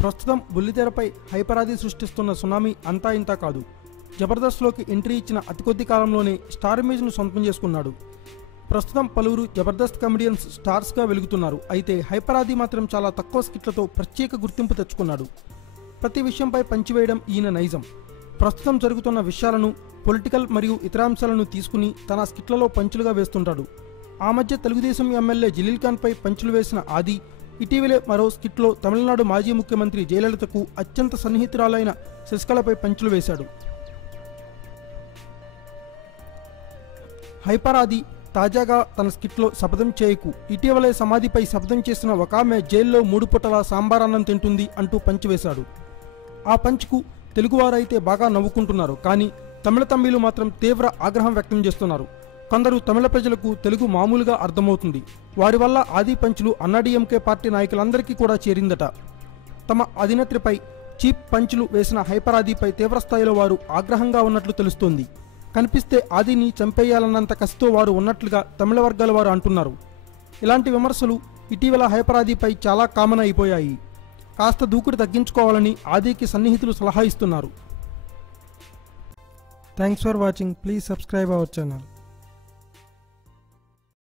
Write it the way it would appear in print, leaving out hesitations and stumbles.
ప్రస్తుతం బుల్లితెరపై హైపరాది సృష్టిస్తున్న సునామీ అంతా ఇంతా కాదు. జబర్దస్త్లోకి ఎంట్రీ ఇచ్చిన అతి కొద్ది కాలంలోనే స్టార్ ఇమేజ్ను సొంతం చేసుకున్నాడు. ప్రస్తుతం పలువురు జబర్దస్త్ కమెడియన్స్ స్టార్స్గా వెలుగుతున్నారు. అయితే హైపరాది మాత్రం చాలా తక్కువ స్కిట్లతో ప్రత్యేక గుర్తింపు తెచ్చుకున్నాడు. ప్రతి విషయంపై పంచివేయడం ఈయన నైజం. ప్రస్తుతం జరుగుతున్న విషయాలను, పొలిటికల్ మరియు ఇతర అంశాలను తీసుకుని తన స్కిట్లలో పంచులుగా వేస్తుంటాడు. ఆ మధ్య తెలుగుదేశం ఎమ్మెల్యే జలీల్ ఖాన్పై పంచులు వేసిన ఆది ఇటీవలే మరో స్కిట్లో తమిళనాడు మాజీ ముఖ్యమంత్రి జయలలితకు అత్యంత సన్నిహితురాలైన శశికళపై పంచులు వేశాడు. హైపరాది తాజాగా తన స్కిట్లో శపథం చేయకు, ఇటీవలే సమాధిపై శపథం చేసిన ఒక ఆమె జైల్లో 3 పూటల సాంబారన్నం తింటుంది అంటూ పంచి వేశాడు. ఆ పంచ్కు తెలుగువారైతే బాగా నవ్వుకుంటున్నారు. కానీ తమిళులు మాత్రం తీవ్ర ఆగ్రహం వ్యక్తం చేస్తున్నారు. కొందరు తమిళ ప్రజలకు తెలుగు మామూలుగా అర్థమవుతుంది, వారి వల్ల ఆది పంచులు అన్నాడీఎంకే పార్టీ నాయకులందరికీ కూడా చేరిందట. తమ అధినేత్రిపై చీప్ పంచులు వేసిన హైపరాదిపై తీవ్రస్థాయిలో వారు ఆగ్రహంగా ఉన్నట్లు తెలుస్తోంది. కనిపిస్తే ఆదిని చంపేయాలన్నంత కసితో వారు ఉన్నట్లుగా తమిళ వర్గాల వారు అంటున్నారు. ఇలాంటి విమర్శలు ఇటీవల హైపరాదిపై చాలా కామన్ అయిపోయాయి. కాస్త దూకుడు తగ్గించుకోవాలని ఆదికి సన్నిహితులు సలహా ఇస్తున్నారు. Thanks for watching. Please subscribe our channel.